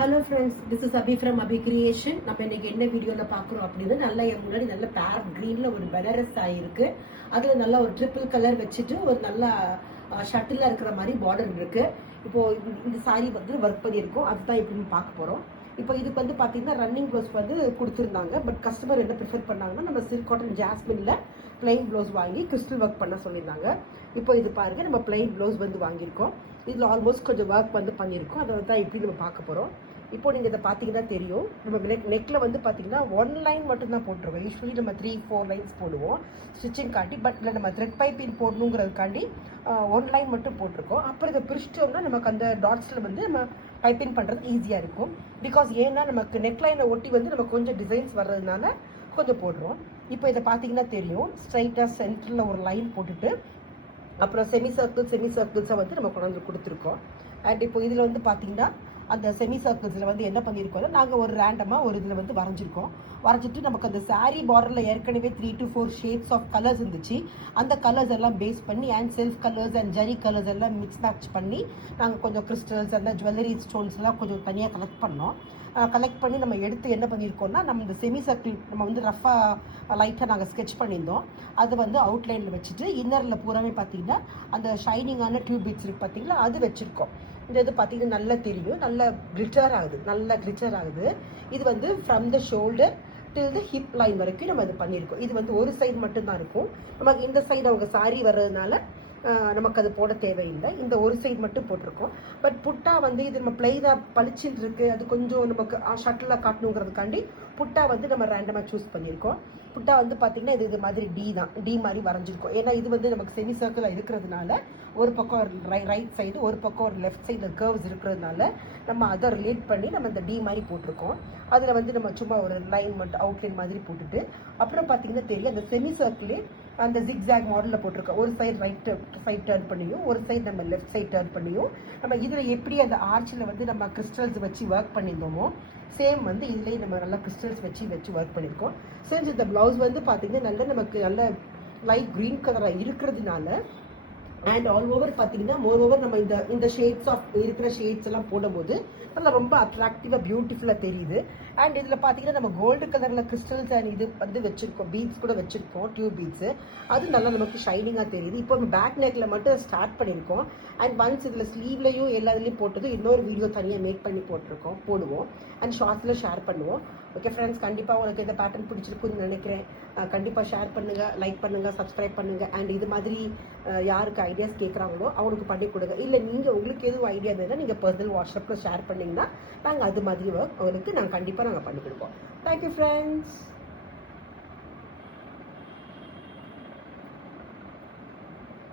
Hello friends, this is Abhi from Abhi creation. நம்ம இன்னைக்கு என்ன வீடியோவில் பார்க்குறோம் அப்படின்னா, நல்லா என் முன்னாடி நல்ல பேரட் க்ரீனில் ஒரு பனாரஸ் ஆகிருக்கு. அதில் நல்லா ஒரு ட்ரிபிள் கலர் வச்சுட்டு ஒரு நல்லா ஷட்டிலாக இருக்கிற மாதிரி பார்டர் இருக்கு. இப்போ இந்த சாரி வந்து ஒர்க் பண்ணியிருக்கோம், அதுதான் எப்படின்னு பார்க்க போகிறோம். இப்போ இதுக்கு வந்து பார்த்தீங்கன்னா ரன்னிங் ப்ளவுஸ் வந்து கொடுத்துருந்தாங்க. பட் கஸ்டமர் என்ன ப்ரிஃபர் பண்ணாங்கன்னா, நம்ம சில்க் காட்டன் ஜாஸ்மின்ல பிளைன் ப்ளவுஸ் வாங்கி கிறிஸ்டல் ஒர்க் பண்ண சொல்லியிருந்தாங்க. இப்போ இது பாருங்க, நம்ம பிளைன் ப்ளவுஸ் வந்து வாங்கியிருக்கோம். இதில் ஆல்மோஸ்ட் கொஞ்சம் ஒர்க் வந்து பண்ணியிருக்கோம். அதை தான் எப்படி நம்ம பார்க்க போகிறோம். இப்போ நீங்கள் இதை பார்த்தீங்கன்னா தெரியும், நம்ம நெக்கில் வந்து பார்த்தீங்கன்னா 1 லைன் மட்டும்தான் போட்டுருவோம். யூஸ்வலி நம்ம 3-4 லைன்ஸ் போடுவோம் ஸ்டிச்சிங் காட்டி. பட் இல்லை, நம்ம த்ரெட் பைப்பிங் போடணுங்கிறதுக்காண்டி 1 லைன் மட்டும் போட்டிருக்கோம். அப்புறம் இதை பிரிச்சிட்டோம்னா நமக்கு அந்த டாட்ஸில் வந்து நம்ம பைப்பிங் பண்ணுறது ஈஸியாக இருக்கும். பிகாஸ் ஏன்னா நமக்கு நெக்லைனை ஒட்டி வந்து நம்ம கொஞ்சம் டிசைன்ஸ் வர்றதுனால கொஞ்சம் போடுறோம். இப்போ இதை பார்த்தீங்கன்னா தெரியும், ஸ்ட்ரைட்டாக சென்டரில் ஒரு லைன் போட்டுட்டு அப்புறம் செமி சர்க்கிள்ஸை வந்து நம்ம கொண்டு கொடுத்துருக்கோம். அண்ட் இப்போ இதில் வந்து பார்த்தீங்கன்னா அந்த செமி சர்க்கிள்ஸில் வந்து என்ன பண்ணியிருக்கோம், நாங்கள் ஒரு ரேண்டமாக ஒரு இதில் வந்து வரைஞ்சிட்டு நமக்கு அந்த சாரீ பார்டரில் ஏற்கனவே 3 to 4 ஷேட்ஸ் ஆஃப் கலர்ஸ் இருந்துச்சு. அந்த கலர்ஸ் எல்லாம் பேஸ் பண்ணி and self colours and zari colours எல்லாம் மிக்ஸ் மேட்ச் பண்ணி நாங்கள் கொஞ்சம் கிறிஸ்டல்ஸ் அந்த ஜுவல்லரி ஸ்டோன்ஸ்லாம் கொஞ்சம் தனியாக கலெக்ட் பண்ணி நம்ம எடுத்து என்ன பண்ணியிருக்கோம்னா, நம்ம இந்த செமி சர்க்கிள் நம்ம வந்து ரஃபாக லைட்டாக நாங்கள் ஸ்கெட்ச் பண்ணியிருந்தோம். அதை வந்து அவுட்லைனில் வச்சுட்டு இன்னரில் பூராமே பார்த்தீங்கன்னா அந்த ஷைனிங்கான டியூப் பீட்ஸ் இருக்குது பார்த்தீங்களா, அது வச்சுருக்கோம். இந்த இது பார்த்தீங்கன்னா நல்லா தெரியும், நல்லா கிளிட்டர் ஆகுது. இது வந்து from the shoulder till the hip line வரைக்கும் நம்ம இது பண்ணியிருக்கோம். இது வந்து ஒரு சைடு மட்டும்தான் இருக்கும். நமக்கு இந்த சைடு அவங்க சாரி வர்றதுனால நமக்கு அது போட தேவையில்லை. இந்த ஒரு சைடு மட்டும் போட்டிருக்கோம். பட் புட்டா வந்து இது நம்ம பிளைனாக பளிச்சுன்னு இருக்கு, அது கொஞ்சம் நமக்கு ஷட்டிலாக காட்டணுங்கிறதுக்காண்டி புட்டா வந்து நம்ம ரேண்டமாக சூஸ் பண்ணியிருக்கோம். புட்டா வந்து பார்த்தீங்கன்னா இது மாதிரி டி மாதிரி வரைஞ்சிருக்கோம். ஏன்னா இது வந்து நமக்கு செமி சர்க்கிளாக இருக்கிறதுனால ஒரு பக்கம் ஒரு ரைட் சைடு, ஒரு பக்கம் ஒரு லெஃப்ட் சைடு கர்வ்ஸ் இருக்கிறதுனால நம்ம அதை ரிலேட் பண்ணி நம்ம இந்த டி மாதிரி போட்டிருக்கோம். அதில் வந்து நம்ம சும்மா ஒரு லைன் மட்டும் அவுட்லைன் மாதிரி போட்டுட்டு அப்புறம் பார்த்தீங்கன்னா தெரியும், அந்த செமி சர்க்கிளே அந்த ஜிக்ஸாக் மாடலில் போட்டிருக்கோம். ஒரு சைடு ரைட் சைட் டர்ன் பண்ணியும் ஒரு சைடு நம்ம லெஃப்ட் சைட் டர்ன் பண்ணியும் நம்ம இதில் எப்படி அந்த ஆர்ச்சில் வந்து நம்ம கிறிஸ்டல்ஸ் வச்சு ஒர்க் பண்ணியிருந்தோமோ சேம் வந்து இதுலேயே நம்ம நல்லா கிறிஸ்டல்ஸ் வச்சு ஒர்க் பண்ணியிருக்கோம். சரி, இந்த ப்ளவுஸ் வந்து பார்த்தீங்கன்னா நமக்கு நல்ல லைட் க்ரீன் கலராக இருக்கிறதுனால அண்ட் ஆல் ஓவர் பார்த்தீங்கன்னா மோர் ஓவர் நம்ம இந்த ஷேட்ஸ் ஆஃப் இருக்கிற ஷேட்ஸ் எல்லாம் போடும்போது நல்லா ரொம்ப அட்ராக்டிவாக பியூட்டிஃபுல்லாக தெரியுது. அண்ட் இதில் பார்த்தீங்கன்னா நம்ம கோல்டு கலரில் கிறிஸ்டல்ஸ் அண்ட் இது வந்து வச்சுருக்கோம், பீட்ஸ் கூட வச்சுருக்கோம், டியூப் பீட்ஸு. அது நல்லா நமக்கு ஷைனிங்காக தெரியுது. இப்போ நம்ம பேக் நெக்கில் மட்டும் ஸ்டார்ட் பண்ணியிருக்கோம். அண்ட் ஒன்ஸ் இதில் ஸ்லீவ்லையும் எல்லாத்துலேயும் போட்டதும் இன்னொரு வீடியோ தனியாக மேக் பண்ணி போடுவோம் அண்ட் ஷார்ட்ஸில் ஷேர் பண்ணுவோம். ஓகே ஃப்ரெண்ட்ஸ், கண்டிப்பாக உங்களுக்கு இந்த பேட்டர்ன் பிடிச்சிருக்குன்னு நினைக்கிறேன். கண்டிப்பாக ஷேர் பண்ணுங்கள், லைக் பண்ணுங்கள், சப்ஸ்கிரைப் பண்ணுங்கள். அண்ட் இது மாதிரி யாருக்கு ஐடியாஸ் கேட்குறாங்களோ அவங்களுக்கு பண்ணி கொடுங்க. இல்லை நீங்கள் உங்களுக்கு எதுவும் ஐடியா இருந்தால் நீங்கள் பர்சனல் வாட்ஸ்அப்பில் ஷேர் பண்ணிங்கன்னா நாங்கள் அது மாதிரி ஒர்க் அவங்களுக்கு கண்டிப்பாக நாங்கள் பண்ணி கொடுப்போம். Thank you friends.